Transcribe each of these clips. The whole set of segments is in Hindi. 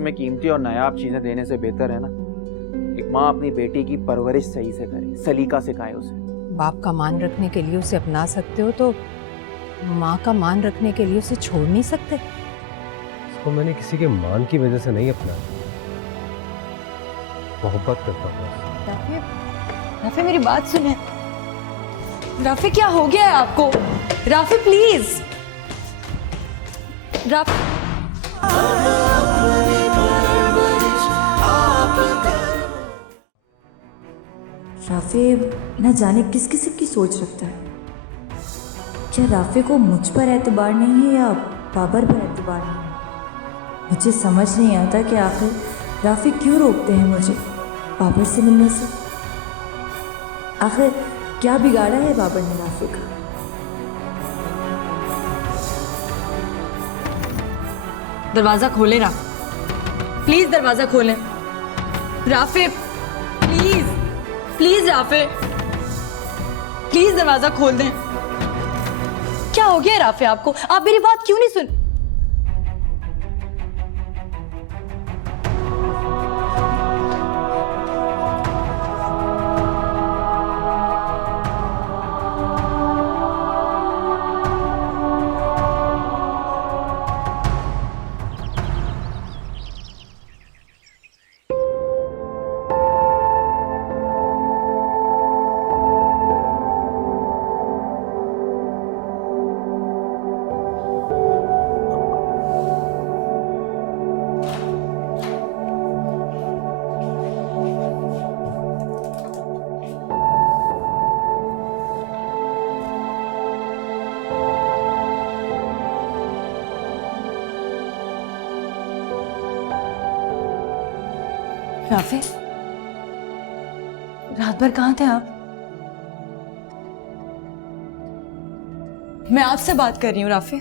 एवज में कीमती और नायाब चीजें देने से बेहतर है ना एक माँ अपनी बेटी की परवरिश सही से करे, सलीका सिखाए उसे। बाप का मान रखने के लिए उसे अपना सकते हो तो माँ का मान रखने के लिए उसे छोड़ नहीं सकते? उसको मैंने किसी के मान की वजह से नहीं अपनाया, मोहब्बत करता हूँ। राफी, राफी मेरी बात सुने। राफी क्या हो गया है आपको? राफी प्लीज। राफी न जाने किस किस्म की सोच रखता है। क्या राफी को मुझ पर एतबार नहीं है या बाबर पर एतबार नहीं है? मुझे समझ नहीं आता कि आखिर राफी क्यों रोकते हैं मुझे बाबर से मिलने से। आखिर क्या बिगाड़ा है बाबर ने राफी का? दरवाजा खोलें राफी, प्लीज दरवाजा खोलें। Rafi please, please Rafi, please दरवाजा खोल दें। क्या हो गया राफी आपको? आप मेरी बात क्यों नहीं सुन? राफी, रात भर कहाँ थे आप? मैं आपसे बात कर रही हूँ राफी।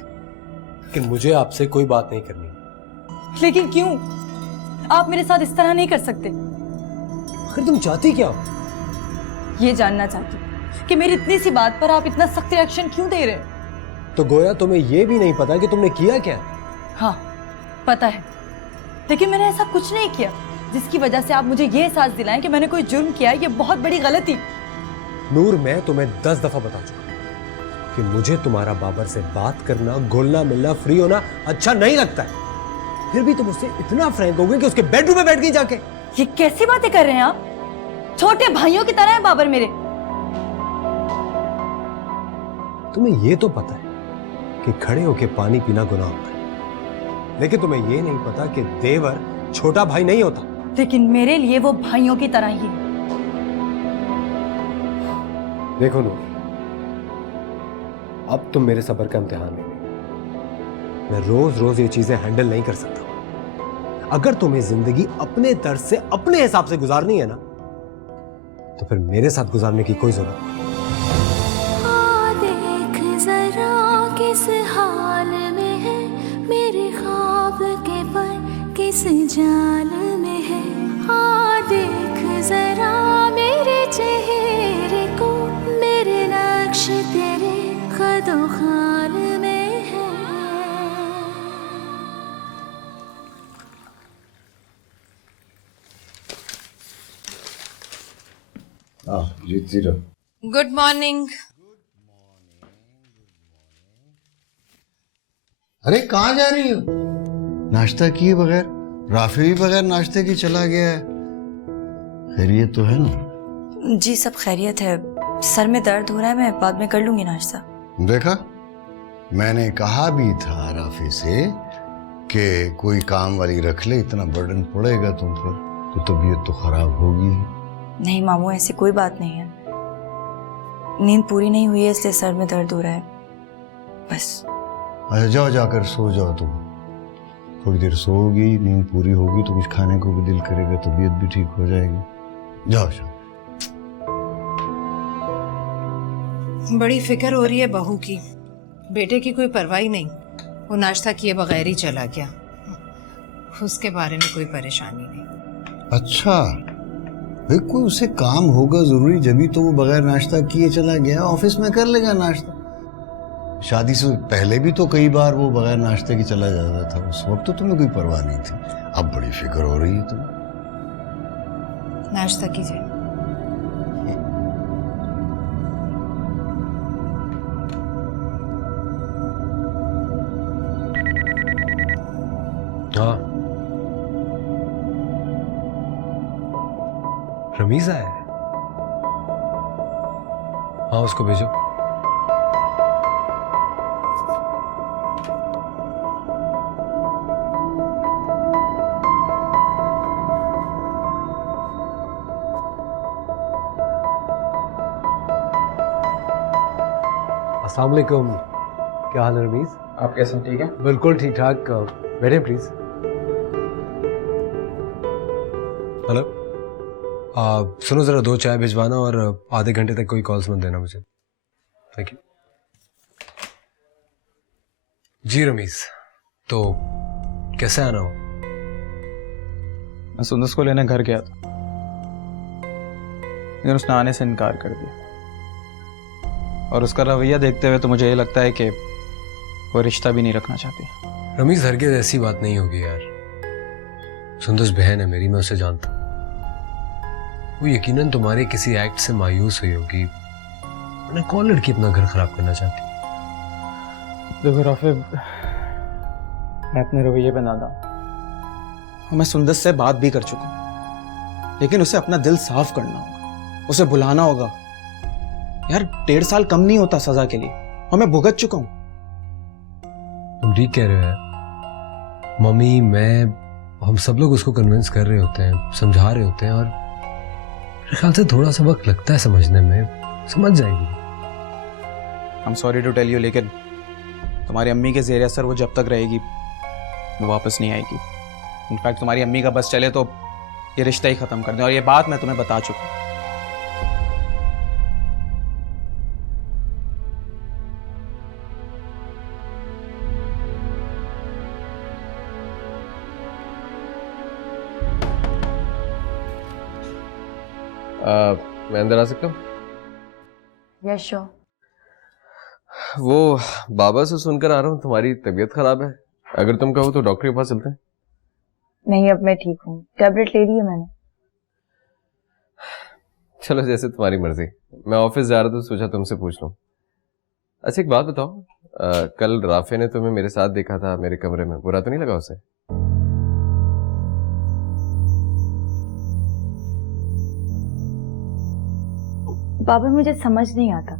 कि मुझे आपसे कोई बात नहीं करनी। लेकिन क्यों? आप मेरे साथ इस तरह नहीं कर सकते। आखिर तुम चाहती क्या हो? ये जानना चाहती हूँ कि मेरी इतनी सी बात पर आप इतना सख्त रिएक्शन क्यों दे रहे हैं? तो गोया तुम्हें ये भी नहीं पता कि तुमने किया क्या? हाँ पता है, लेकिन मैंने ऐसा कुछ नहीं किया जिसकी वजह से आप मुझे ये एहसास दिलाएं कि मैंने कोई जुर्म किया है। ये बहुत बड़ी गलती। नूर, मैं तुम्हें 10 दफा बता चुका कि मुझे तुम्हारा बाबर से बात करना, घुलना मिलना, फ्री होना अच्छा नहीं लगता है। फिर भी तुम उससे इतना फ्रैंक हो गए कि उसके बेडरूम में बैठ गई जाके। ये कैसी बातें कर रहे हैं आप? छोटे भाइयों की तरह है बाबर मेरे। तुम्हें ये तो पता है कि खड़े होके पानी पीना गुनाह होता है, लेकिन तुम्हें ये नहीं पता कि देवर छोटा भाई नहीं होता। लेकिन मेरे लिए वो भाइयों की तरह ही। देखो नूर, अब तुम मेरे सब्र का इम्तिहान ले रही। मैं रोज रोज ये चीजें हैंडल नहीं कर सकता। अगर तुम्हें जिंदगी अपने तर्ज से अपने हिसाब से गुजारनी है ना, तो फिर मेरे साथ गुजारने की कोई जरूरत नहीं। देख जरा किस हाल में है मेरे ख्वाब के पर, किस जाल में है। हाँ देख जरा मेरे चेहरे को, मेरे नक्श तेरे खदो खाल में है। जीती रहो। Good morning. अरे कहाँ जा रही हो? नाश्ता किए बगैर? राफी भी बगैर नाश्ते की चला गया है। खैरियत तो है ना? जी सब खैरियत है, सर में दर्द हो रहा है, मैं बाद में कर लूंगी नाश्ता। देखा, मैंने कहा भी था राफी से कि कोई काम वाली रख ले, इतना बर्डन पड़ेगा तुम पर तो तबीयत तो खराब होगी। नहीं मामू, ऐसी कोई बात नहीं है। नींद पूरी नहीं हुई है इसलिए सर में दर्द हो रहा है बस। अच्छा जाओ, जाकर सो जाओ तुम। थोड़ी देर सोओगी, नींद पूरी होगी तो कुछ खाने को भी दिल करेगा, तबीयत भी ठीक हो जाएगी। जाओ जाओ। बड़ी फिक्र हो रही है बहू की। बेटे की कोई परवाह नहीं, वो नाश्ता किए बगैर ही चला गया। उसके बारे में कोई परेशानी नहीं। अच्छा भाई, कोई उसे काम होगा जरूरी, जभी तो वो बगैर नाश्ता किए चला गया। ऑफिस में कर लेगा नाश्ता। शादी से पहले भी तो कई बार वो बगैर नाश्ते की चला जाता था, उस वक्त तो तुम्हें कोई परवाह नहीं थी। अब बड़ी फिक्र हो रही है तुम्हें। नाश्ता कीजिए। हाँ, रमीज आया है। हाँ, उसको भेजो। अस्सलाम वालेकुम। क्या हाल है रमीज? आप कैसे हैं? ठीक है? बिल्कुल ठीक ठाक। बैठे प्लीज। हेलो, सुनो जरा 2 चाय भिजवाना और आधे घंटे तक कोई कॉल्स मत देना मुझे। Thank you. जी रमीज, तो कैसे आना हो? मैं सुंदस को लेने घर गया था, लेकिन उसने आने से इनकार कर दिया। और उसका रवैया देखते हुए तो मुझे ये लगता है कि वो रिश्ता भी नहीं रखना चाहती। रमीज, हरगिज़ ऐसी बात नहीं होगी यार। सुंदस बहन है मेरी, मैं उसे जानता हूँ। वो यकीनन तुम्हारे किसी एक्ट से मायूस हुई होगी, वरना कौन लड़की अपना घर खराब करना चाहती? देखो राफे, मैं अपने रवैये पे नादान हूं। मैं सुंदस से बात भी कर चुका हूं, लेकिन उसे अपना दिल साफ करना होगा, उसे बुलाना होगा। यार 1.5 साल कम नहीं होता सजा के लिए, और मैं भुगत चुका हूं। तुम ठीक कह रहे हो यार। मम्मी, मैं, हम सब लोग उसको कन्विंस कर रहे होते हैं, समझा रहे होते हैं, और मेरे ख्याल से थोड़ा सा वक्त लगता है समझने में। समझ जाएगी। I am sorry to tell you, लेकिन तुम्हारी अम्मी के ज़ेर असर वो जब तक रहेगी वो वापस नहीं आएगी। इनफैक्ट तुम्हारी अम्मी का बस चले तो ये रिश्ता ही ख़त्म कर दें, और ये बात मैं तुम्हें बता चुका हूं। मैं अंदर आ सकता हूँ? Yes sure. वो बाबा से सुनकर आ रहा हूँ तुम्हारी तबीयत खराब है। अगर तुम कहो तो डॉक्टर के पास चलते हैं। नहीं, अब मैं ठीक हूँ, टैबलेट ले ली है मैंने। चलो, जैसे तुम्हारी मर्जी। मैं ऑफिस जा रहा था तो सोचा तुमसे पूछ लूँ। अच्छा, एक बात बताओ, कल राफे ने तुम्हें मेरे साथ देखा था मेरे कमरे में, बुरा तो नहीं लगा उसे? बाबा, मुझे समझ नहीं आता,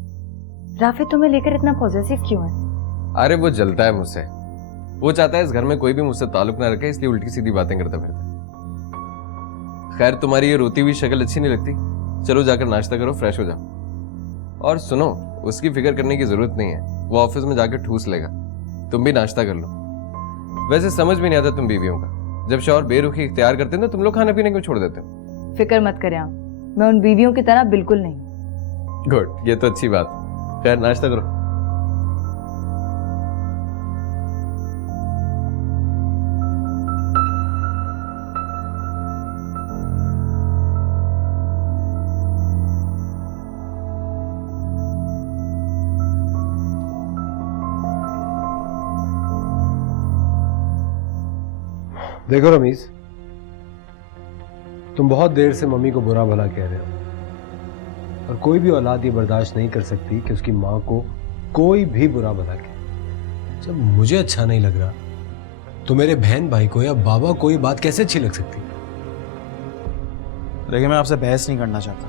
राफे तुम्हें लेकर इतना पॉजिटिव क्यों है? अरे वो जलता है मुझसे। वो चाहता है इस घर में कोई भी मुझसे ताल्लुक ना रखे, इसलिए उल्टी सीधी बातें करता फिरता है। खैर, तुम्हारी ये रोती हुई शक्ल अच्छी नहीं लगती। चलो जाकर नाश्ता करो, फ्रेश हो जाओ। और सुनो, उसकी फिक्र करने की जरूरत नहीं है, वो ऑफिस में जाकर ठूस लेगा। तुम भी नाश्ता कर लो। वैसे समझ भी नहीं आता तुम बीवियों का, जब शौहर बेरुखी इख्तियार करते हैं तो तुम लोग खाना पीने क्यों छोड़ देते हो? फिक्र मत करें आप, मैं उन बीवियों की तरह बिल्कुल नहीं। गुड, ये तो अच्छी बात। खैर, नाश्ता करो। देखो रमीज, तुम बहुत देर से मम्मी को बुरा भला कह रहे हो, और कोई भी औलाद ये बर्दाश्त नहीं कर सकती कि उसकी माँ को कोई भी बुरा भला कहे। जब मुझे अच्छा नहीं लग रहा तो मेरे बहन भाई को या बाबा को ये बात कैसे अच्छी लग सकती? देखिए, मैं आपसे बहस नहीं करना चाहता।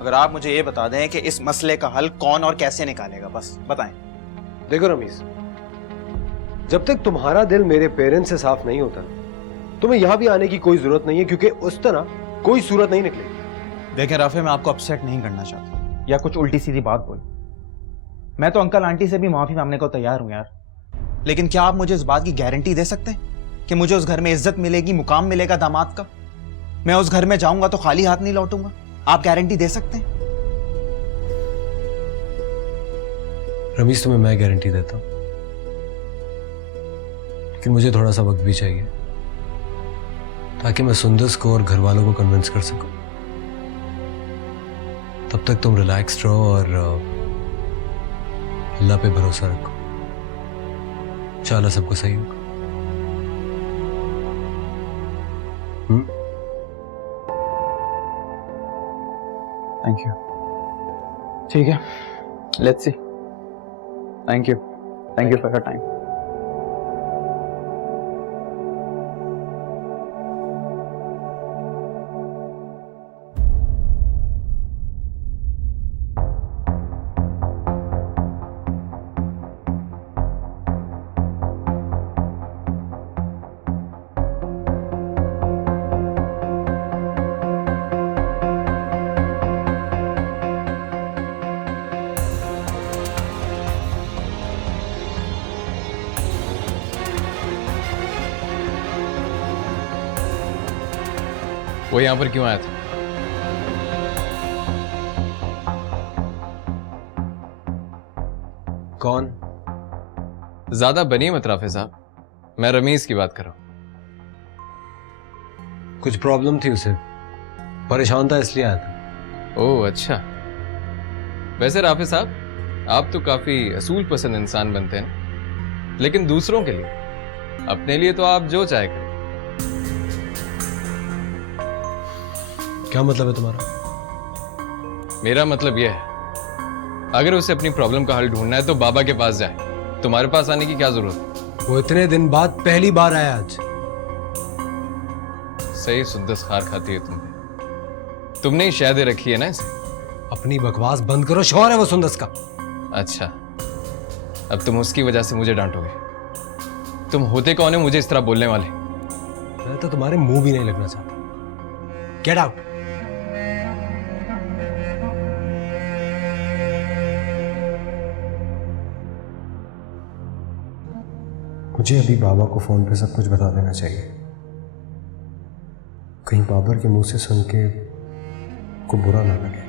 अगर आप मुझे ये बता दें कि इस मसले का हल कौन और कैसे निकालेगा, बस बताएं। देखो रमीज, जब तक तुम्हारा दिल मेरे पेरेंट्स से साफ नहीं होता, तुम्हें यहां भी आने की कोई जरूरत नहीं है, क्योंकि उस तरह कोई सूरत नहीं निकलेगी। देखें राफे, मैं आपको अपसेट नहीं करना चाहता या कुछ उल्टी सीधी बात बोल। मैं तो अंकल आंटी से भी माफी मांगने को तैयार हूं यार, लेकिन क्या आप मुझे इस बात की गारंटी दे सकते हैं कि मुझे उस घर में इज्जत मिलेगी, मुकाम मिलेगा दामाद का? मैं उस घर में जाऊंगा तो खाली हाथ नहीं लौटूंगा? आप गारंटी दे सकते हैं? रमीज, तुम्हें मैं गारंटी देता हूं, लेकिन मुझे थोड़ा सा वक्त भी चाहिए ताकि मैं सुंदस को और घर वालों को कन्विंस कर सकूं। तब तक तुम रिलैक्स्ड रहो और अल्लाह पे भरोसा रखो, इंशाल्लाह सबको सही होगा। Thank you. ठीक है, let's see. Thank you for your time. वो यहाँ पर क्यों आया था? कौन? ज्यादा बनिए मत राफे साहब, मैं रमीज की बात कर रहा हूं। कुछ प्रॉब्लम थी उसे, परेशान था इसलिए आया था। ओह अच्छा। वैसे राफे साहब, आप तो काफी असूल पसंद इंसान बनते हैं, लेकिन दूसरों के लिए, अपने लिए तो आप जो चाहे करें। क्या मतलब है तुम्हारा? मेरा मतलब यह है, अगर उसे अपनी प्रॉब्लम का हल ढूंढना है तो बाबा के पास जाए, तुम्हारे पास आने की क्या जरूरत है? वो इतने दिन बाद पहली बार आया आज। सही सुंदस खार खाती है तुमने ही शह दे रखी है ना इसे। अपनी बकवास बंद करो, शौहर है वो सुंदस का। अच्छा, अब तुम उसकी वजह से मुझे डांटोगे? तुम होते कौन है मुझे इस तरह बोलने वाले? मैं तो तुम्हारे मुंह भी नहीं लगना चाहता। Get out. मुझे अभी बाबा को फोन पे सब कुछ बता देना चाहिए, कहीं बाबर के मुंह से सुन के को बुरा ना लगे।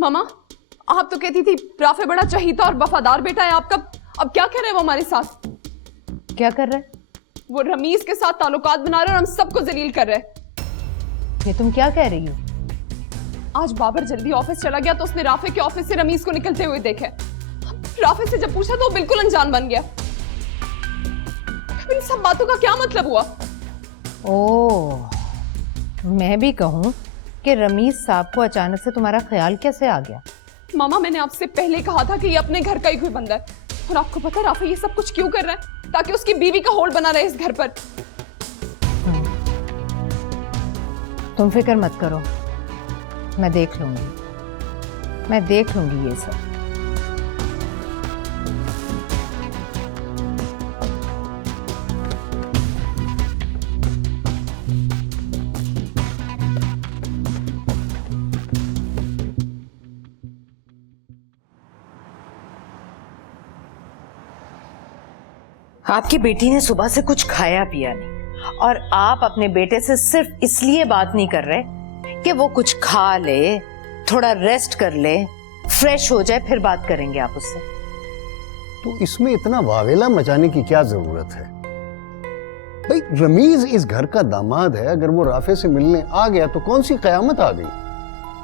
मामा, आप तो कहती थी राफे बड़ा चहीता और वफादार बेटा है आपका, अब क्या कर रहे हैं वो हमारे साथ? क्या कर रहे? वो रमीज के साथ ताल्लुकात बना रहे और हम सबको जलील कर रहे हैं। ये तुम क्या कह रही हो? आज बाबर जल्दी ऑफिस चला गया तो उसने राफे के ऑफिस से रमीज को निकलते हुए देखा। राफे से जब पूछा तो वो बिल्कुल अनजान बन गया। इन सब बातों का क्या मतलब हुआ? ओह, मैं भी कहूं कि रमीज साहब को अचानक से तुम्हारा ख्याल कैसे आ गया? मामा, मैंने आपसे पहले कहा था कि ये अपने घर का ही कोई बंदा है, और आपको पता है राफे ये सब कुछ क्यों कर रहा है? ताकि उसकी बीवी का होल्ड बना रहे इस घर पर। तुम फिक्र मत करो, मैं देख लूंगी ये सब। आपकी बेटी ने सुबह से कुछ खाया पिया नहीं, और आप अपने बेटे से सिर्फ इसलिए बात नहीं कर रहे कि वो कुछ खा ले, थोड़ा रेस्ट कर ले, फ्रेश हो जाए, फिर बात करेंगे आप उससे। तो इसमें इतना वावेला मचाने की क्या जरूरत है? भाई रमीज इस घर का दामाद है, अगर वो राफे से मिलने आ गया तो कौन सी कयामत आ गई?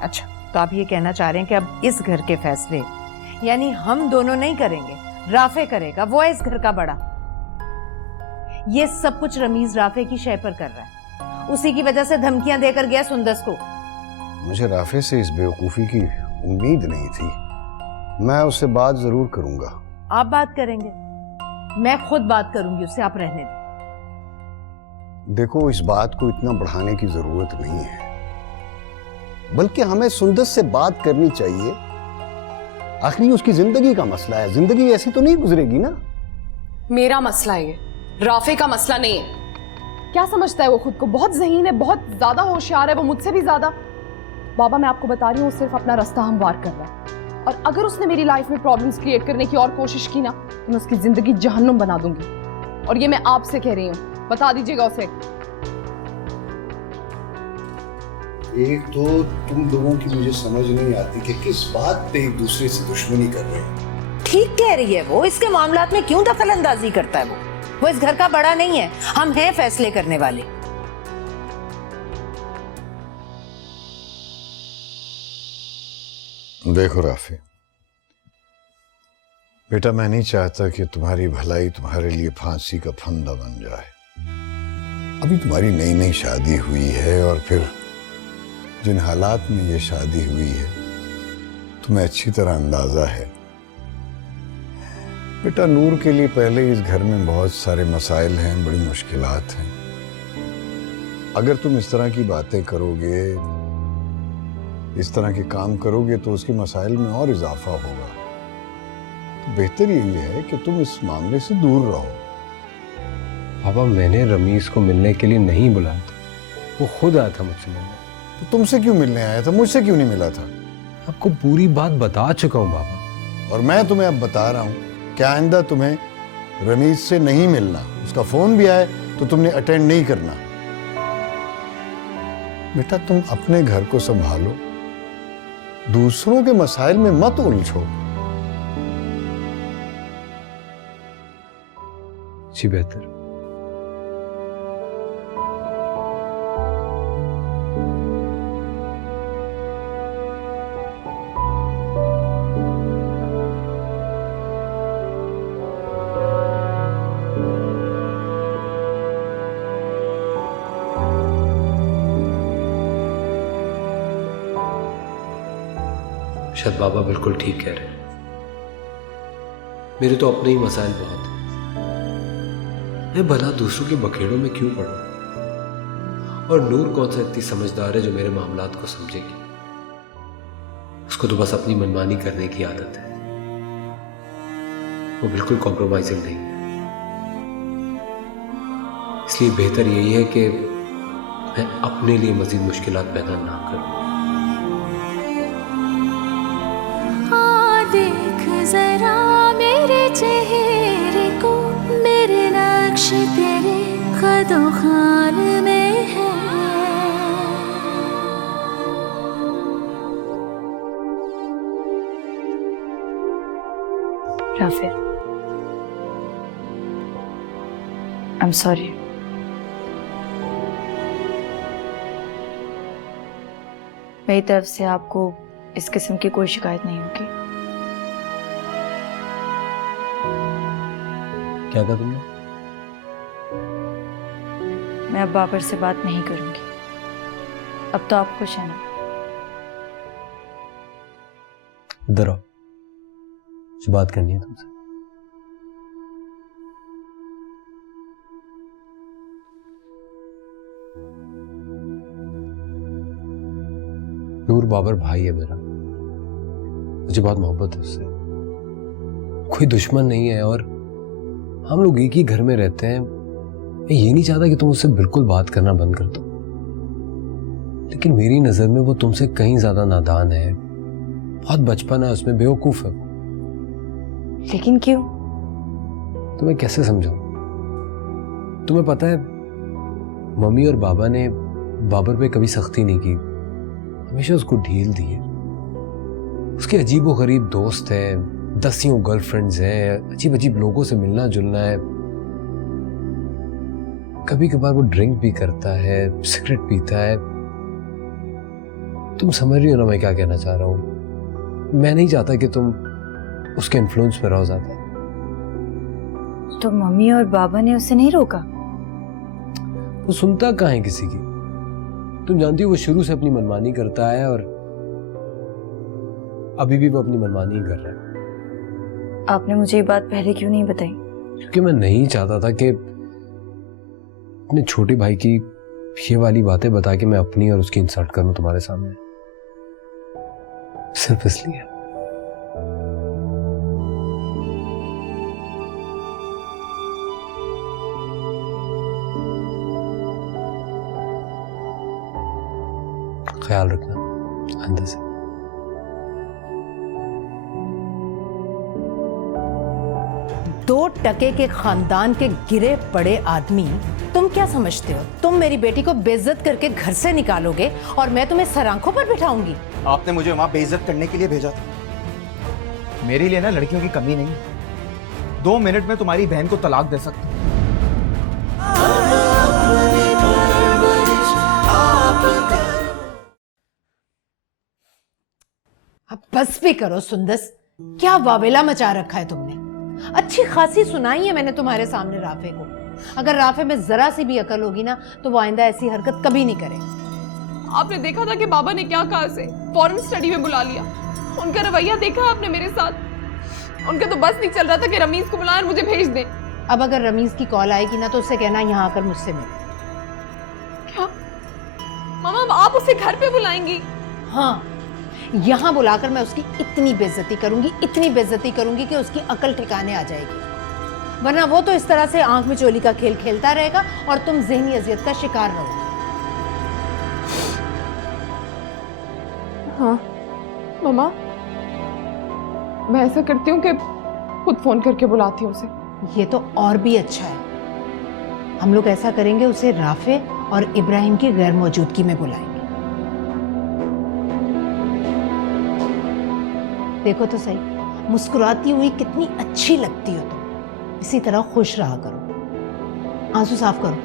अच्छा, तो आप ये कहना चाह रहे हैं कि अब इस घर के फैसले यानी हम दोनों नहीं करेंगे, राफे करेगा, वो है इस घर का बड़ा। ये सब कुछ रमीज राफे की शय पर कर रहा है, उसी की वजह से धमकियां देकर गया सुंदस को। मुझे राफे से इस बेवकूफी की उम्मीद नहीं थी। मैं उससे बात जरूर करूंगा। आप बात करेंगे? मैं खुद बात करूंगी उससे, आप रहने दें। देखो, इस बात को इतना बढ़ाने की जरूरत नहीं है, बल्कि हमें सुंदस से बात करनी चाहिए। आखिर उसकी जिंदगी का मसला है, जिंदगी ऐसी तो नहीं गुजरेगी ना। मेरा मसला है ये, राफे का मसला नहीं है। क्या समझता है वो खुद को? बहुत ज़हीन है, बहुत ज्यादा होशियार है वो, मुझसे भी ज्यादा। बाबा, मैं आपको बता रही हूँ, सिर्फ अपना रास्ता हमवार कर रहा है, और अगर उसने मेरी लाइफ में प्रॉब्लम्स क्रिएट करने की और कोशिश की ना, तो मैं उसकी जिंदगी जहन्नुम बना दूंगी। और ये मैं आपसे कह रही हूँ, बता दीजिएगा उसे। एक तो तुम लोगों की मुझे समझ नहीं आती कि किस बात पे एक दूसरे से दुश्मनी कर रहे हैं। ठीक कह रही है वो, इसके मामलात में क्यों दखल अंदाजी करता है वो इस घर का बड़ा नहीं है, हम हैं फैसले करने वाले। देखो राफी बेटा, मैं नहीं चाहता कि तुम्हारी भलाई तुम्हारे लिए फांसी का फंदा बन जाए। अभी तुम्हारी नई नई शादी हुई है और फिर जिन हालात में ये शादी हुई है तुम्हें अच्छी तरह अंदाजा है। बेटा, नूर के लिए पहले इस घर में बहुत सारे मसाइल हैं, बड़ी मुश्किलात हैं। अगर तुम इस तरह की बातें करोगे, इस तरह के काम करोगे तो उसके मसाइल में और इजाफा होगा। तो बेहतर यही है कि तुम इस मामले से दूर रहो। पापा, मैंने रमीज को मिलने के लिए नहीं बुलाया था, वो खुद आया था मुझसे मिलने। तो तुमसे क्यों मिलने आया था, मुझसे क्यों नहीं मिला था? आपको पूरी बात बता चुका हूँ पापा। और मैं तुम्हें अब बता रहा हूं कि आइंदा तुम्हें रमीज से नहीं मिलना। उसका फोन भी आए तो तुमने अटेंड नहीं करना। बेटा, तुम अपने घर को संभालो, दूसरों के मसाइल में मत उलझो। जी बेहतर। शायद बाबा बिल्कुल ठीक कह रहे हैं। मेरे तो अपने ही मसाइल बहुत हैं। मैं भला दूसरों के बखेड़ों में क्यों पड़ूं? और नूर कौन सा इतनी समझदार है जो मेरे मामलात को समझेगी? उसको तो बस अपनी मनमानी करने की आदत है। वो बिल्कुल कॉम्प्रोमाइजिंग नहीं है। इसलिए बेहतर यही है कि मैं अपने लिए मजीद मुश्किलात पैदा ना करूं। देख जरा मेरे चेहरे को, मेरे नक्श तेरे कदों खान में है। Rafe, I am sorry. मेरी तरफ से आपको इस किस्म की कोई शिकायत नहीं होगी। क्या कहा तुमने? मैं अब बाबर से बात नहीं करूंगी। अब तो आप खुश हैं ना? इधर आओ, मुझे बात करनी है तुमसे। नूर बाबर भाई है मेरा, मुझे बहुत मोहब्बत है उससे। कोई दुश्मन नहीं है और हम लोग एक ही घर में रहते हैं। मैं ये नहीं चाहता कि तुम उससे बिल्कुल बात करना बंद कर दो, लेकिन मेरी नजर में वो तुमसे कहीं ज्यादा नादान है। बहुत बचपन है उसमें, बेवकूफ है वो। लेकिन क्यों? तुम्हें कैसे समझाऊं? तुम्हें पता है, मम्मी और बाबा ने बाबर पे कभी सख्ती नहीं की, हमेशा उसको ढील दी है। उसके अजीबो गरीब दोस्त हैं, 10 गर्लफ्रेंड्स हैं, अजीब अजीब लोगों से मिलना जुलना है। कभी कभार वो ड्रिंक भी करता है, सिगरेट पीता है। तुम समझ रही हो ना मैं क्या कहना चाह रहा हूं? मैं नहीं चाहता कि तुम उसके इन्फ्लुएंस में रहो ज्यादा। तो मम्मी और बाबा ने उसे नहीं रोका? वो सुनता कहाँ है किसी की? तुम जानती हो वो शुरू से अपनी मनमानी करता है और अभी भी वो अपनी मनमानी ही कर रहा है। आपने मुझे ये बात पहले क्यों नहीं बताई? क्योंकि मैं नहीं चाहता था कि अपने छोटे भाई की ये वाली बातें बता के मैं अपनी और उसकी इंसल्ट करूं तुम्हारे सामने, सिर्फ इसलिए। ख्याल रखना अंदर से। दो टके के खानदान के गिरे पड़े आदमी तुम क्या क्या समझते हो, तुम मेरी बेटी को बेइज्जत करके घर से निकालोगे और मैं तुम्हें सर आंखों पर बिठाऊंगी? आपने मुझे वहां बेइज्जत करने के लिए भेजा था। मेरे लिए ना लड़कियों की कमी नहीं, 2 मिनट में तुम्हारी बहन को तलाक दे सकता हूं। अब बस भी करो सुंदस, क्या वावेला मचा रखा है तुमने। अच्छी खासी सुनाई है मैंने तुम्हारे सामने राफे को। अगर राफे में जरा सी भी अकल होगी ना तो वो आइंदा ऐसी हरकत कभी नहीं करे। आपने देखा था कि बाबा ने क्या कहा, उसे फॉरेन स्टडी में बुला लिया। उनका रवैया देखा आपने मेरे साथ। उनका तो बस नहीं चल रहा था कि रमीज को बुलाएं और मुझे भेज दें। अब अगर रमीज की कॉल आएगी ना तो उससे कहना यहाँ आकर मुझसे मिले। क्या मामा, आप उसे घर पे बुलाएंगी? हाँ, यहाँ बुलाकर मैं उसकी इतनी बेइज्जती करूंगी कि उसकी अकल ठिकाने आ जाएगी। वरना वो तो इस तरह से आंख में चोली का खेल खेलता रहेगा और तुम ज़हनी अजियत का शिकार रहोगे। हाँ मामा, मैं ऐसा करती हूँ कि खुद फोन करके बुलाती हूँ उसे। ये तो और भी अच्छा है। हम लोग ऐसा करेंगे, उसे राफे और इब्राहिम की गैर मौजूदगी में बुलाएंगे। देखो तो सही, मुस्कुराती हुई कितनी अच्छी लगती हो तुम। इसी तरह खुश रहा करो। आंसू साफ करो।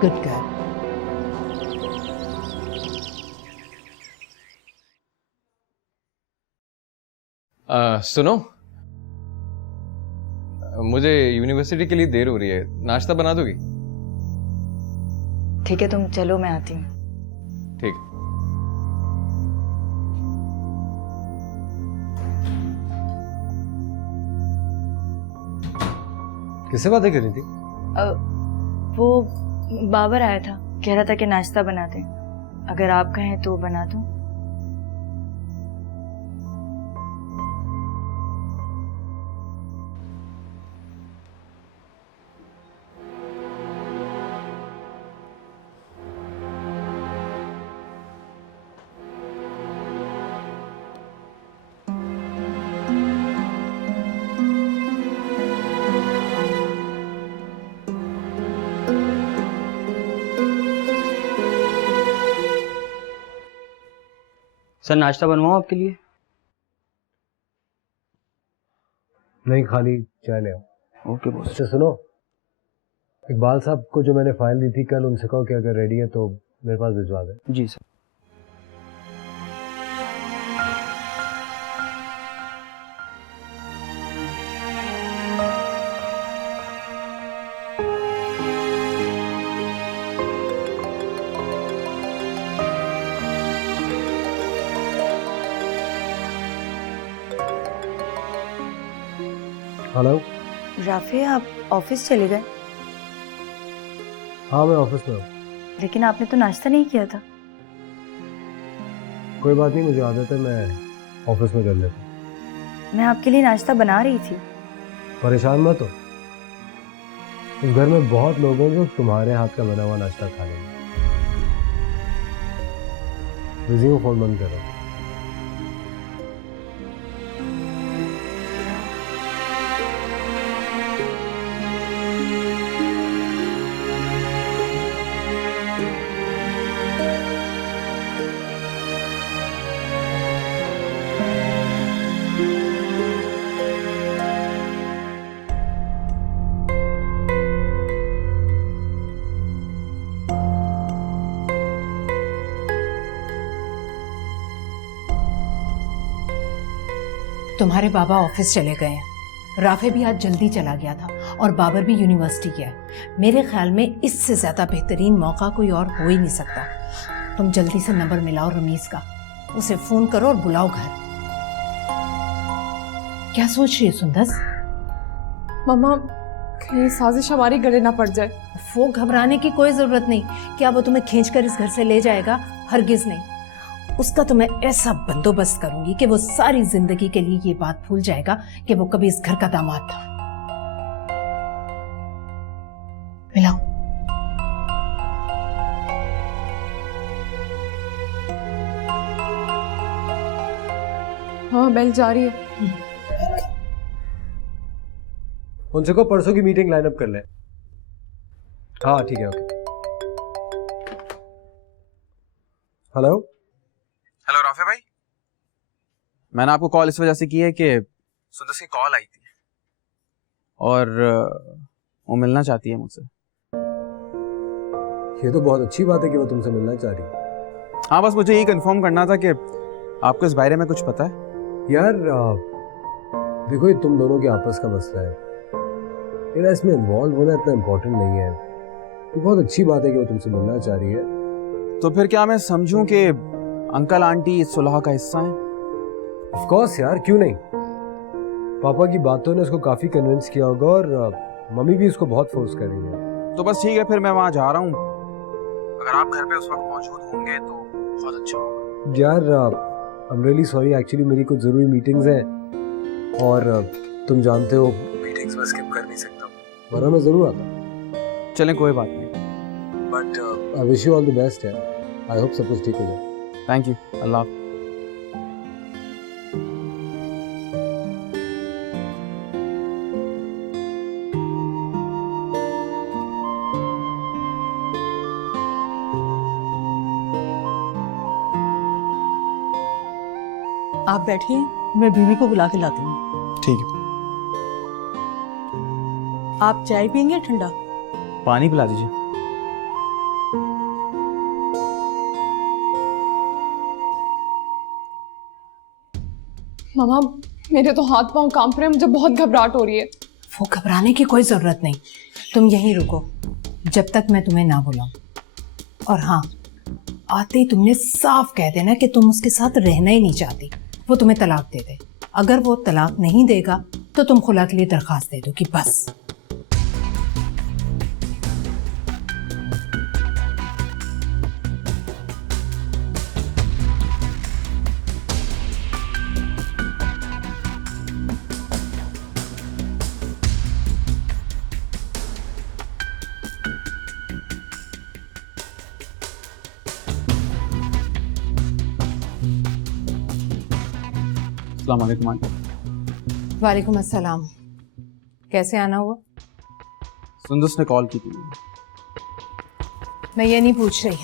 Good girl. सुनो, मुझे यूनिवर्सिटी के लिए देर हो रही है, नाश्ता बना दोगी? ठीक है, तुम चलो, मैं आती हूँ। ठीक। किससे बातें कर रही थी? वो बाबर आया था, कह रहा था कि नाश्ता बनाते, अगर आप कहें तो बना दूं। सर नाश्ता बनवाऊं आपके लिए? नहीं, खाली चाय ले आओ। Okay boss. अच्छा सुनो, इकबाल साहब को जो मैंने फाइल दी थी कल, उनसे कहो कि अगर रेडी है तो मेरे पास भिजवा दें। जी सर। हेलो राफे, आप ऑफिस चले गए? हाँ, मैं ऑफिस में हूँ। लेकिन आपने तो नाश्ता नहीं किया था। कोई बात नहीं, मुझे आदत है, मैं ऑफिस में कर लेता हूँ। मैं आपके लिए नाश्ता बना रही थी। परेशान मत हो, इस घर में बहुत लोग हैं जो तुम्हारे हाथ का बना हुआ नाश्ता खा लेंगे। बिजी हूँ, फोन बंद करो। तुम्हारे बाबा ऑफिस चले गए हैं। राफे भी आज जल्दी चला गया था और बाबर भी यूनिवर्सिटी गया है। मेरे ख्याल में इससे ज्यादा बेहतरीन मौका कोई और हो ही नहीं सकता। तुम जल्दी से नंबर मिलाओ रमीज का, उसे फोन करो और बुलाओ घर। क्या सोच रही है सुंदस? मामा, कहीं साजिश हमारी गले ना पड़ जाए। वो घबराने की कोई जरूरत नहीं। क्या वो तुम्हें खींचकर इस घर से ले जाएगा? हरगिज नहीं। उसका तो मैं ऐसा बंदोबस्त करूंगी कि वो सारी जिंदगी के लिए ये बात भूल जाएगा कि वो कभी इस घर का दामाद था। मिलाओ। हाँ, बेल जा रही है। उनसे को परसों की मीटिंग लाइन अप कर ले। हाँ ठीक है, ओके। हेलो हेलो राफे भाई, मैंने आपको कॉल इस वजह से की है कि सुंदस की कॉल आई थी और वो मिलना चाहती है मुझसे। ये तो बहुत अच्छी बात है कि वो तुमसे मिलना चाह रही है। हाँ, बस मुझे यही कंफर्म करना था कि आपको इस बारे में कुछ पता है। यार देखो, ये तुम दोनों के आपस का मसला है, मेरा इसमें इन्वॉल्व होना इतना इम्पोर्टेंट नहीं है। ये बहुत अच्छी बात है कि वो तुमसे मिलना चाह रही है। तो फिर क्या मैं समझूं कि अंकल आंटी इस सुलह का हिस्सा हैं? ऑफ कोर्स यार, क्यों नहीं। पापा की बातों ने उसको काफी कन्विंस किया होगा और मम्मी भी उसको बहुत फोर्स कर रही है। तो बस ठीक है, फिर मैं वहां जा रहा हूँ। अगर आप घर पे उस वक्त मौजूद होंगे तो बहुत अच्छा होगा। यार आई एम रियली सॉरी, एक्चुअली मेरी कुछ जरूरी मीटिंग्स हैं और तुम जानते हो मीटिंग्स में स्किप कर नहीं सकता, वरना मैं जरूर आता। चलें, कोई बात नहीं। But I wish you all the best यार। आई होप सब कुछ ठीक हो जाए। Thank you. अल्लाह। आप बैठिए, मैं बीवी को बुला के लाती हूँ। ठीक है। आप चाय पियेंगे ठंडा? पानी पिला दीजिए। मामा, मेरे तो हाथ पांव कांप रहे हैं, मुझे बहुत घबराहट हो रही है। वो घबराने की कोई जरूरत नहीं, तुम यहीं रुको जब तक मैं तुम्हें ना बुलाऊं। और हाँ, आते ही तुमने साफ कह देना कि तुम उसके साथ रहना ही नहीं चाहती, वो तुम्हें तलाक दे दे। अगर वो तलाक नहीं देगा तो तुम खुला के लिए दरखास्त दे दो कि बस। अस्सलाम वालेकुम आंटी। वालेकुम अस्सलाम। कैसे आना हुआ? सुंदस ने कॉल की थी। मैं ये नहीं पूछ रही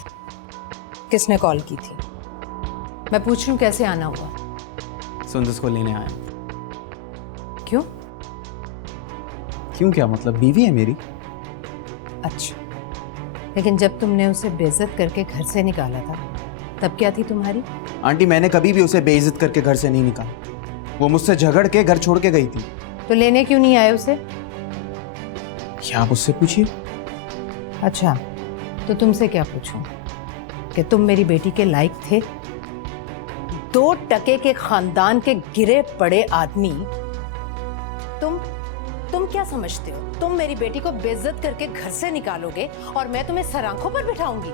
किसने कॉल की थी, मैं पूछ रही हूँ कैसे आना हुआ। सुंदस को लेने आया। क्यों? क्यों क्या मतलब, बीवी है मेरी। अच्छा, लेकिन जब तुमने उसे बेइज्जत करके घर से निकाला था तब क्या थी तुम्हारी? आंटी, मैंने कभी भी उसे बेइज्जत करके घर से नहीं निकाला। वो मुझसे झगड़ के घर छोड़ के गई थी। तो लेने क्यों नहीं आए उसे? क्या आप उससे पूछिए। अच्छा, तो तुमसे क्या पूछूं कि तुम मेरी बेटी के लायक थे? 2 टके के खानदान के गिरे पड़े आदमी, तुम क्या समझते हो? तुम मेरी बेटी को बेइज्जत करके घर से निकालोगे और मैं तुम्हें सरांखों पर बिठाऊंगी?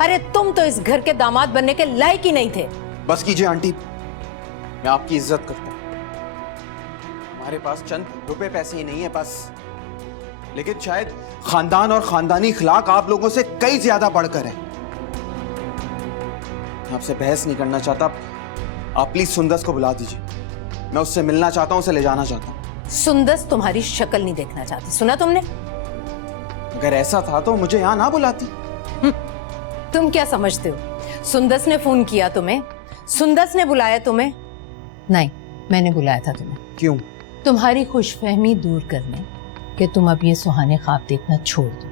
अरे तुम तो इस घर के दामाद बनने के लायक ही नहीं थे। बस कीजिए आंटी, मैं आपकी इज्जत करता हूँ। हमारे पास चंद रुपए पैसे ही नहीं है बस, लेकिन शायद खानदान और खानदानी इखलाक आप लोगों से कई ज्यादा बढ़कर है। मैं आपसे बहस नहीं करना चाहता, आप प्लीज सुंदस को बुला दीजिए। मैं उससे मिलना चाहता हूँ, उसे ले जाना चाहता हूँ। सुंदस तुम्हारी शक्ल नहीं देखना चाहती, सुना तुमने? अगर ऐसा था तो मुझे यहाँ ना बुलाती। तुम क्या समझते हो? सुंदस ने फोन किया तुम्हें? सुंदस ने बुलाया तुम्हें? नहीं, मैंने बुलाया था तुम्हें। क्यों? तुम्हारी खुशफहमी दूर करने कि तुम अब ये सुहाने ख्वाब देखना छोड़ दो।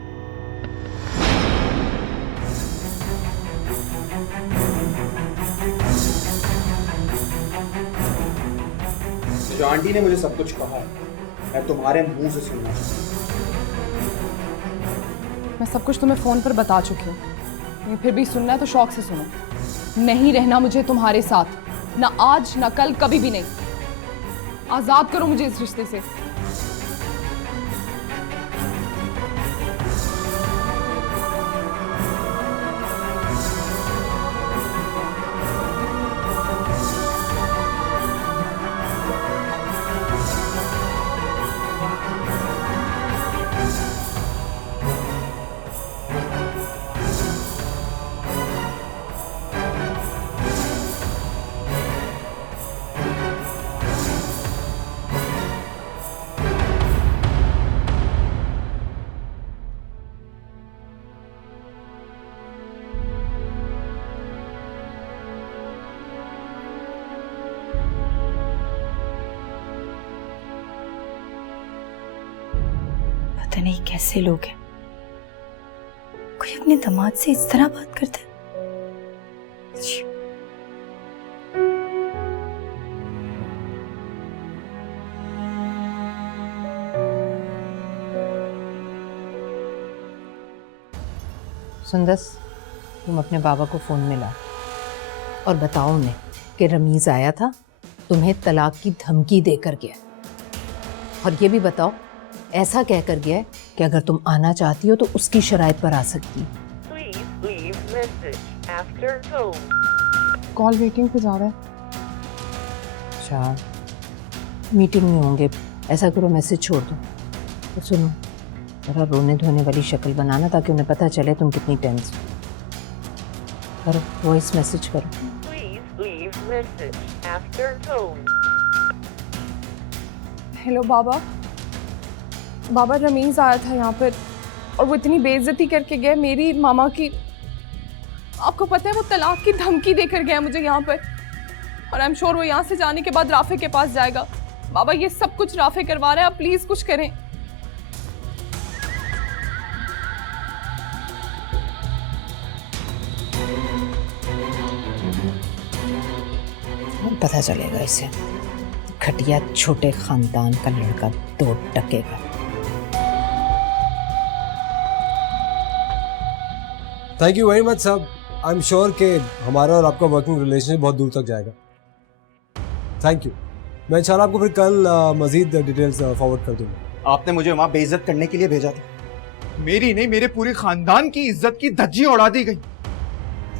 जो आंटी ने मुझे सब कुछ कहा है, मैं तुम्हारे मुंह से सुनना चाहता हूं। मैं सब कुछ तुम्हें फोन पर बता चुकी हूँ, लेकिन फिर भी सुनना है तो शौक से सुनो। नहीं रहना मुझे तुम्हारे साथ, ना आज ना कल, कभी भी नहीं। आजाद करो मुझे इस रिश्ते से। पता नहीं कैसे लोग हैं, कोई अपने दामाद से इस तरह बात करता है। छी। सुंदस, तुम अपने बाबा को फोन में ला और बताओ उन्हें कि रमीज आया था, तुम्हें तलाक की धमकी देकर गया। और ये भी बताओ, ऐसा कहकर गया है कि अगर तुम आना चाहती हो तो उसकी शराइत पर आ सकती हो। कॉल वेटिंग पे जा रहा है। अच्छा, मीटिंग में होंगे। ऐसा करो, मैसेज छोड़ दो। तो सुनो, जरा रोने धोने वाली शक्ल बनाना ताकि उन्हें पता चले तुम कितनी टेंस हो। करो, वॉइस मैसेज करो। हेलो बाबा। बाबा, रमीज आया था यहाँ पर और वो इतनी बेइज्जती करके गया मेरी, मामा की। आपको पता है वो तलाक की धमकी देकर गया मुझे यहाँ पर, और आई एम श्योर वो यहाँ से जाने के बाद राफे के पास जाएगा। बाबा, ये सब कुछ राफे करवा रहे हैं, आप प्लीज कुछ करें। पता चलेगा इसे, घटिया छोटे खानदान का लड़का 2 टके का। थैंक यू वेरी मच साहब। आई एम श्योर कि हमारा और आपका वर्किंग रिलेशनशिप बहुत दूर तक जाएगा। Thank you. मैं इंशाल्लाह आपको फिर कल मजीद डिटेल्स फॉरवर्ड कर दूंगा। आपने मुझे वहां बेइज्जत करने के लिए भेजा था। मेरी नहीं, मेरे पूरे खानदान की इज्जत की धज्जी उड़ा दी गई।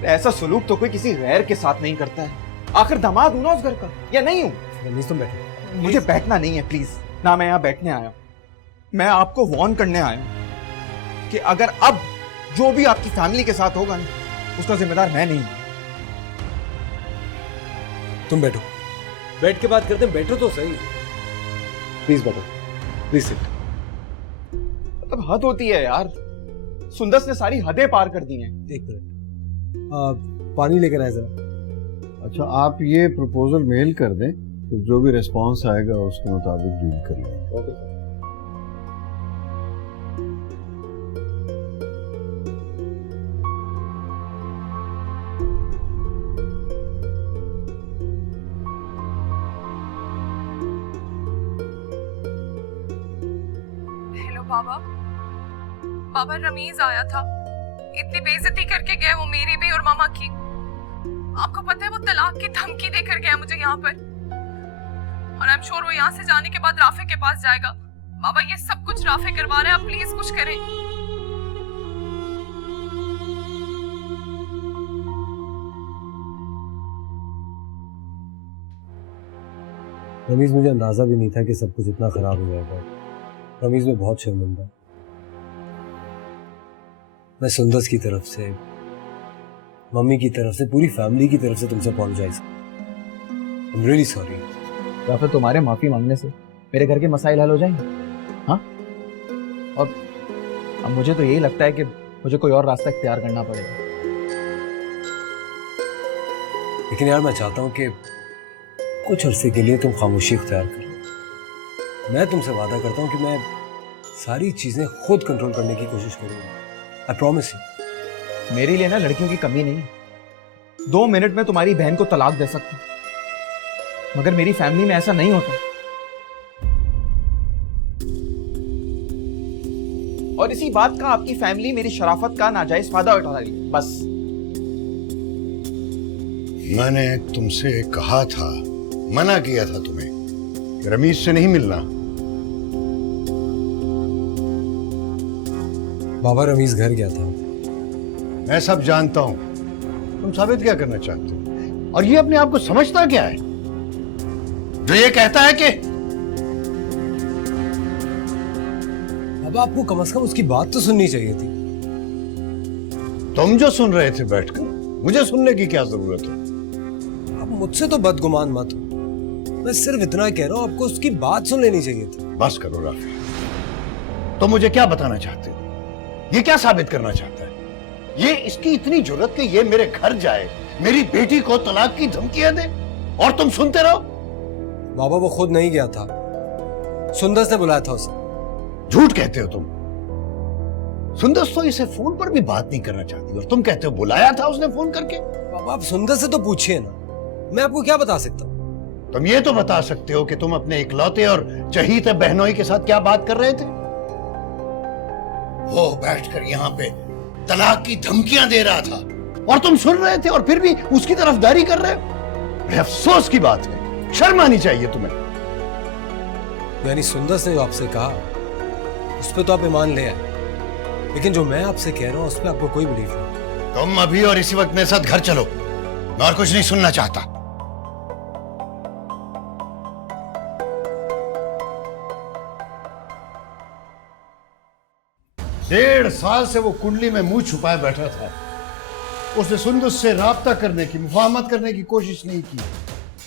ऐसा सुलूक तो कोई किसी गैर के साथ नहीं करता है। आखिर दामाद हूं ना उस घर का, या नहीं हूं? रमीज, तुम बैठो। मुझे बैठना नहीं है प्लीज ना, मैं यहाँ बैठने आया हूं। मैं आपको वार्न करने आया हूं कि अगर अब जो भी आपकी फैमिली के साथ होगा ना, उसका जिम्मेदार मैं नहीं हूं। तुम बैठो, बैठ के बात करते हैं। बैठो तो सही, प्लीज बैठो, प्लीज सिट। मतलब हद होती है यार, सुंदस ने सारी हदें पार कर दी हैं। एक मिनट, पानी लेकर आए जरा। अच्छा, आप ये प्रपोजल मेल कर दें, तो जो भी रिस्पांस आएगा उसके मुताबिक डील कर लेंगे। Okay sir. हेलो बाबा। बाबा, रमीज आया था, इतनी बेइज्जती करके गया वो मेरी भी और मामा की। आपको पता है वो तलाक की धमकी देकर गया मुझे यहाँ पर, और आई एम श्योर वो यहाँ से जाने के बाद राफे के पास जाएगा। बाबा, ये सब कुछ राफे करवा रहे हैं, आप प्लीज कुछ करें। रमीज, मुझे अंदाजा भी नहीं था कि सब कुछ इतना खराब हो जाएगा। रमीज, मैं बहुत शर्मिंदा। मैं सुंदस की तरफ से, मम्मी की तरफ से, पूरी फैमिली की तरफ से तुमसे apologise. I am really sorry. या फिर तुम्हारे माफी मांगने से मेरे घर के मसाइल हल हो जाएंगे? हाँ, और अब मुझे तो यही लगता है कि मुझे कोई और रास्ता इख्तियार करना पड़ेगा। लेकिन यार, मैं चाहता हूँ कि कुछ अरसे के लिए तुम खामोशी इख्तियार करो। मैं तुमसे वादा करता हूँ कि मैं सारी चीजें खुद कंट्रोल करने की कोशिश करूंगा। I promise you. मेरे लिए ना लड़कियों की कमी नहीं है। 2 मिनट में तुम्हारी बहन को तलाक दे सकता हूं, मगर मेरी फैमिली में ऐसा नहीं होता। और इसी बात का आपकी फैमिली मेरी शराफत का नाजायज फायदा उठा रही है। बस मैंने तुमसे कहा था, मना किया था तुम्हें कि रमीज से नहीं मिलना। बाबा, रमीज घर गया था। मैं सब जानता हूं। तुम साबित क्या करना चाहते हो? और ये अपने आप को समझता क्या है जो ये कहता है कि अब आपको कम से कम उसकी बात तो सुननी चाहिए थी। तुम जो सुन रहे थे बैठकर, मुझे सुनने की क्या जरूरत है? अब मुझसे तो बदगुमान मत हो। मैं सिर्फ इतना कह रहा हूं, आपको उसकी बात सुन लेनी चाहिए थी। बस करो राफी। तुम मुझे क्या बताना चाहते हो? ये क्या साबित करना चाहता है? ये इसकी इतनी जरूरत कि ये मेरे घर जाए, मेरी बेटी को तलाक की धमकियां दे, और तुम सुनते रहो? बाबा, वो खुद नहीं गया था, सुंदस ने बुलाया था उसे। झूठ कहते हो तुम। सुंदर तो इसे फोन पर भी बात नहीं करना चाहती और तुम कहते हो बुलाया था उसने फोन करके। बाबा आप सुंदर से तो पूछिए ना, मैं आपको क्या बता सकता हूँ। तुम ये तो बता सकते हो कि तुम अपने इकलौते और चहीते बहनोई के साथ क्या बात कर रहे थे। वो बैठकर यहाँ पे तलाक की धमकियां दे रहा था और तुम सुन रहे थे और फिर भी उसकी तरफदारी कर रहे हो। बड़े अफसोस की बात है, शर्म आनी चाहिए तुम्हें। यानी सुंदर ने जो आपसे कहा उस पर तो आप ईमान ले आए, लेकिन जो मैं आपसे कह रहा हूं उस पर आपको कोई बिलीव नहीं। तुम अभी और इसी वक्त मेरे साथ घर चलो, मैं और कुछ नहीं सुनना चाहता। 1.5 साल से वो कुंडली में मुंह छुपाए बैठा था। उसने सुंदर से राब्ता करने की, मुफाहमत करने की कोशिश नहीं की।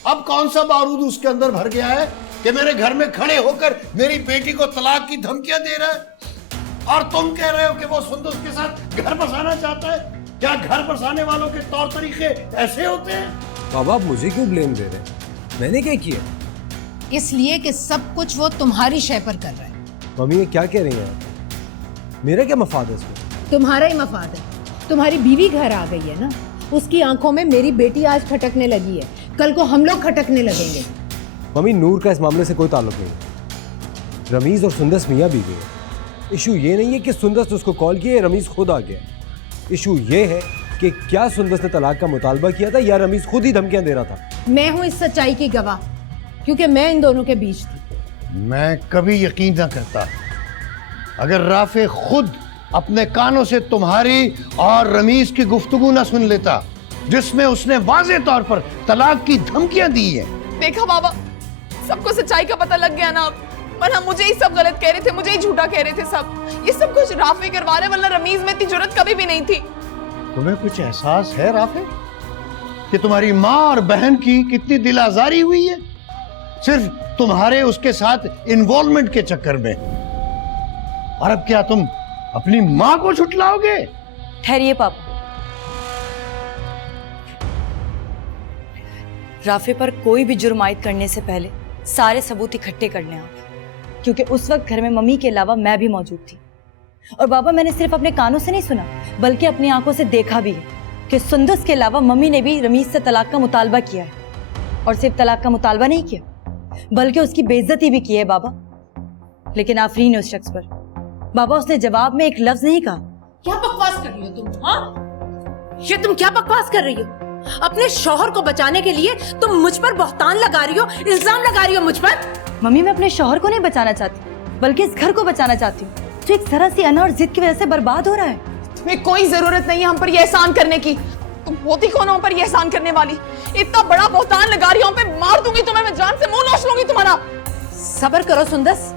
अब कौन सा बारूद उसके अंदर भर गया है कि मेरे घर में खड़े होकर मेरी बेटी को तलाक की धमकियां दे रहा है और तुम कह रहे हो कि वो सुंदर के साथ घर बसाना चाहता है। क्या घर बसाने वालों के तौर तरीके ऐसे होते हैं? बाबा आप मुझे क्यों ब्लेम दे रहे हैं? मैंने क्या किया? इसलिए कि सब कुछ वो तुम्हारी शय पर कर रहा है। मम्मी ये क्या कह रही हैं? मेरा क्या मफाद है इसमें? तुम्हारा ही मफाद है। तुम्हारी बीवी घर आ गई है ना, उसकी आंखों में मेरी बेटी आज खटकने लगी है, कल को हम लोग खटकने लगेंगे। मम्मी नूर का इस मामले से कोई ताल्लुक नहीं। रमीज और सुंदर मियाँ बीवी है। इशू ये नहीं है कि सुंदर ने उसको कॉल किया या रमीज खुद आ गया। इशू ये है कि क्या सुंदर ने तलाक का मुतालबा किया था या रमीज खुद ही धमकियां दे रहा था। मैं हूँ इस सच्चाई की गवाह, क्योंकि मैं इन दोनों के बीच थी। मैं कभी यकीन ना करता अगर राफे खुद अपने कानों से तुम्हारी और रमीज की गुफ्तगू ना सुन लेता जिसमें उसने वाज़े तौर पर तलाक की धमकियां दी है। देखा बाबा, सबको सच्चाई का पता लग गया ना अब। वरना मुझे ही सब गलत कह रहे थे, मुझे ही झूठा कह रहे थे सब। ये सब कुछ राफे करवा रहे, वरना रमीज में इतनी जुर्रत कभी भी नहीं थी। तुम्हें कुछ एहसास है राफे कि तुम्हारी माँ और बहन की कितनी दिल आजारी हुई है सिर्फ तुम्हारे उसके साथ इन्वॉल्वमेंट के चक्कर में? और अब क्या तुम अपनी माँ को छुटलाओगे? ठहरिए पापा, राफे पर कोई भी जुर्म आयद करने से पहले सारे सबूत इकट्ठे कर लें आप, क्योंकि उस वक्त घर में मम्मी के अलावा मैं भी मौजूद थी। और बाबा मैंने सिर्फ अपने कानों से नहीं सुना बल्कि अपनी आंखों से देखा भी है कि सुंदस के अलावा मम्मी ने भी रमीज से तलाक का मुतालबा किया है। और सिर्फ तलाक का मुतालबा नहीं किया बल्कि उसकी बेइज्जती भी की है बाबा। लेकिन आफरीन है उस शख्स पर। बाबा उसने जवाब में एक लफ्ज नहीं कहा। क्या बकवास कर रही हो तुम? हाँ, ये तुम क्या बकवास कर रही हो? अपने शौहर को बचाने के लिए तुम मुझ पर बहतान लगा रही हो, इल्जाम लगा रही हो मुझ पर। मम्मी मैं अपने शौहर को नहीं बचाना चाहती बल्कि इस घर को बचाना चाहती हूँ जो एक तरह से अना और जिद की वजह से बर्बाद हो रहा है। तुम्हें कोई जरूरत नहीं है हम पर यह एहसान करने की। तुम होती कौन हो हम पर यह एहसान करने वाली? इतना बड़ा बहतान लगा रही हो, हम पे मार दूंगी तुम्हें, मैं जान से मुंह नोच लूंगी तुम्हारा। सब्र करो सुंदस,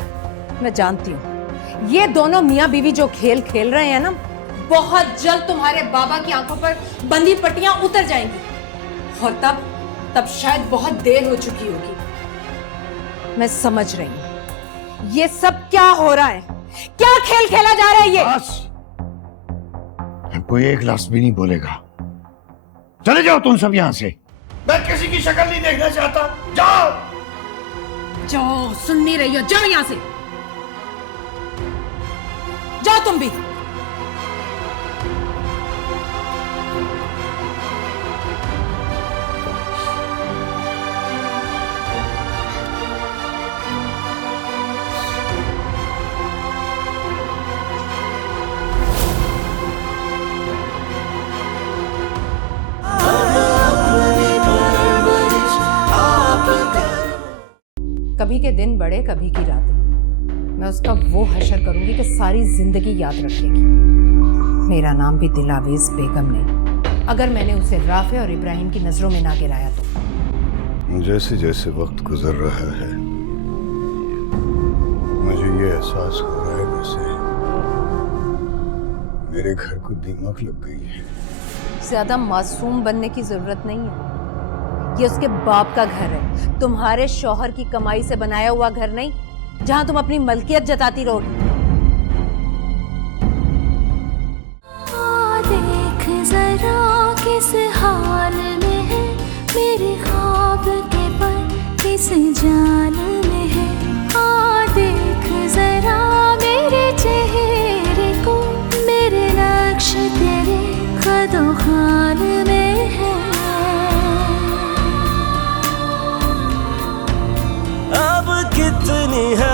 मैं जानती हूँ ये दोनों मियाँ बीवी जो खेल खेल रहे हैं ना, बहुत जल्द तुम्हारे बाबा की आंखों पर बंदी पट्टियां उतर जाएंगी और तब शायद बहुत देर हो चुकी होगी। मैं समझ रही हूँ ये सब क्या हो रहा है, क्या खेल खेला जा रहा है ये। बस अब कोई एक लफ्ज भी नहीं बोलेगा। चले जाओ तुम सब यहाँ से, मैं किसी की शक्ल नहीं देखना चाहता। जाओ जाओ, सुन नहीं रही हो, जाओ यहाँ से, जाओ तुम भी। कभी के दिन बड़े कभी की रातें, मैं उसका वो हशर करूंगी कि सारी जिंदगी याद रखेगी। मेरा नाम भी दिलावेज बेगम नहीं, अगर मैंने उसे राफे और इब्राहिम की नजरों में ना गिराया तो। जैसे जैसे वक्त गुजर रहा है मुझे ये एहसास हो रहा है जैसे मेरे घर को दीमक लग गई है। ज्यादा मासूम बनने की जरूरत नहीं है। ये उसके बाप का घर है, तुम्हारे शौहर की कमाई से बनाया हुआ घर नहीं जहां तुम अपनी मलकियत जताती रहोगी। देख जरा किस हाल में है मेरे ख्वाब के पर, किस जाल में है। देख जरा मेरे चेहरे को, इतनी है